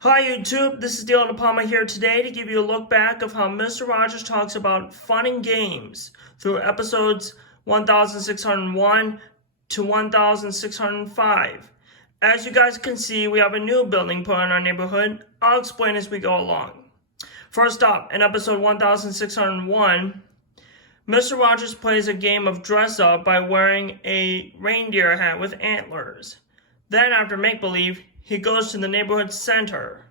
Hi YouTube, this is Dylan De Palma here today to give you a look back of how Mr. Rogers talks about fun and games through episodes 1601 to 1605. As you guys can see, we have a new building put in our neighborhood. I'll explain as we go along. First up, in episode 1601, Mr. Rogers plays a game of dress up by wearing a reindeer hat with antlers. Then, after make-believe, he goes to the neighborhood center.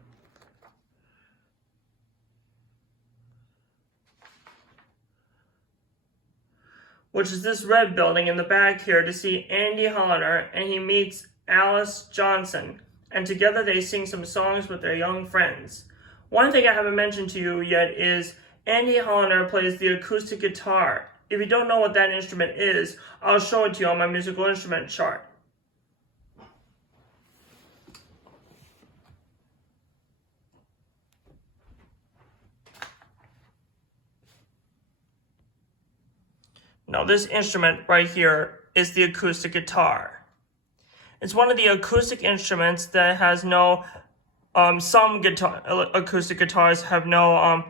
Which is this red building in the back here, to see Andy Hollander, and he meets Alice Johnson. And together they sing some songs with their young friends. One thing I haven't mentioned to you yet is Andy Hollander plays the acoustic guitar. If you don't know what that instrument is, I'll show it to you on my musical instrument chart. Now this instrument right here is the acoustic guitar. It's one of the acoustic instruments that has no, acoustic guitars have no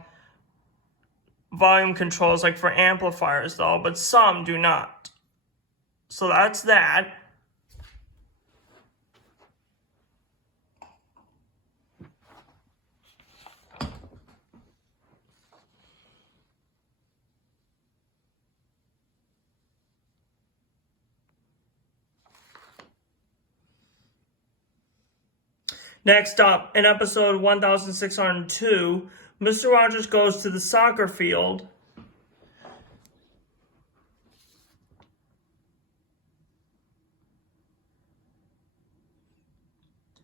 volume controls like for amplifiers though, but some do not. So that's that. Next up, in episode 1602, Mr. Rogers goes to the soccer field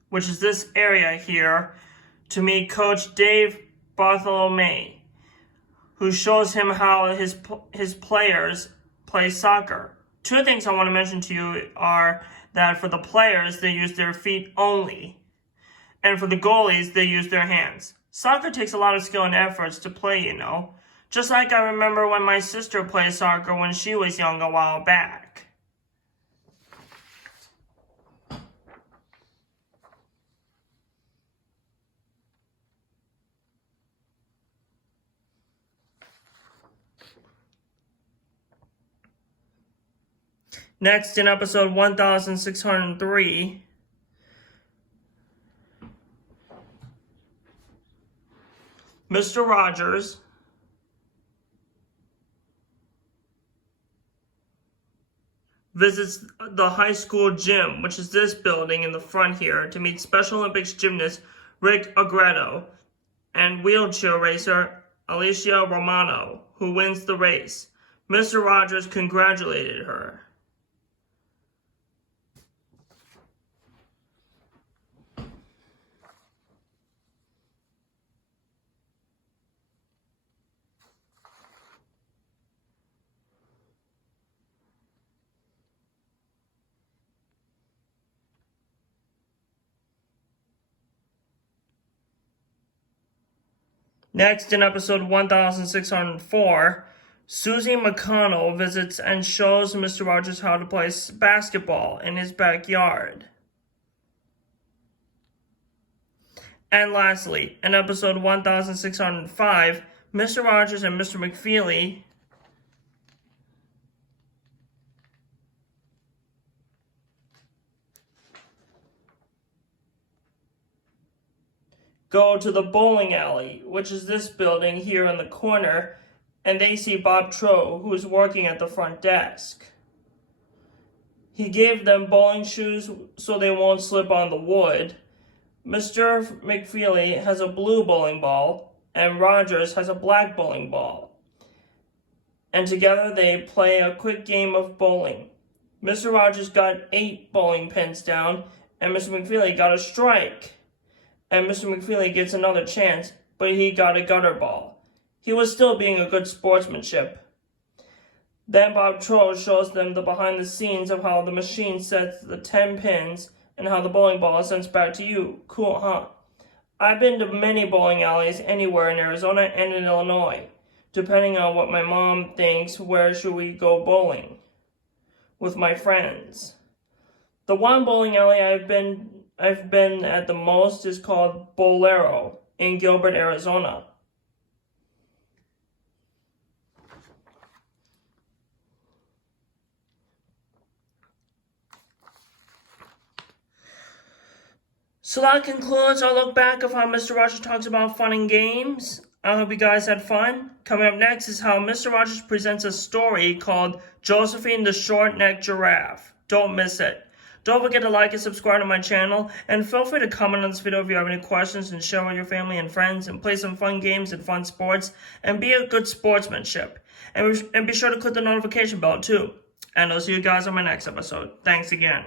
which is this area here, to meet Coach Dave Bartholomew, who shows him how his players play soccer. Two things I want to mention to you are that for the players, they use their feet only. And for the goalies, they use their hands. Soccer takes a lot of skill and efforts to play, you know. Just like I remember when my sister played soccer when she was young a while back. Next, in episode 1603, Mr. Rogers visits the high school gym, which is this building in the front here, to meet Special Olympics gymnast Rick Agredo and wheelchair racer Alicia Romano, who wins the race. Mr. Rogers congratulated her. Next, in episode 1604, Susie McConnell visits and shows Mr. Rogers how to play basketball in his backyard. And lastly, in episode 1605, Mr. Rogers and Mr. McFeely go to the bowling alley, which is this building here in the corner, and they see Bob Troe, who is working at the front desk. He gave them bowling shoes so they won't slip on the wood. Mr. McFeely has a blue bowling ball, and Rogers has a black bowling ball. And together they play a quick game of bowling. Mr. Rogers got 8 bowling pins down, and Mr. McFeely got a strike. And Mr. McFeely gets another chance, but he got a gutter ball. He was still being a good sportsmanship. Then Bob Troe shows them the behind the scenes of how the machine sets the 10 pins and how the bowling ball is sent back to you. Cool, huh? I've been to many bowling alleys anywhere in Arizona and in Illinois. Depending on what my mom thinks, where should we go bowling with my friends. The one bowling alley I've been I've been at the most is called Bolero in Gilbert, Arizona. So that concludes our look back of how Mr. Rogers talks about fun and games. I hope you guys had fun. Coming up next is how Mr. Rogers presents a story called Josephine the Short-Neck Giraffe. Don't miss it. Don't forget to like and subscribe to my channel, and feel free to comment on this video if you have any questions, and share with your family and friends, and play some fun games and fun sports, and be a good sportsmanship. And be sure to click the notification bell too. And I'll see you guys on my next episode. Thanks again.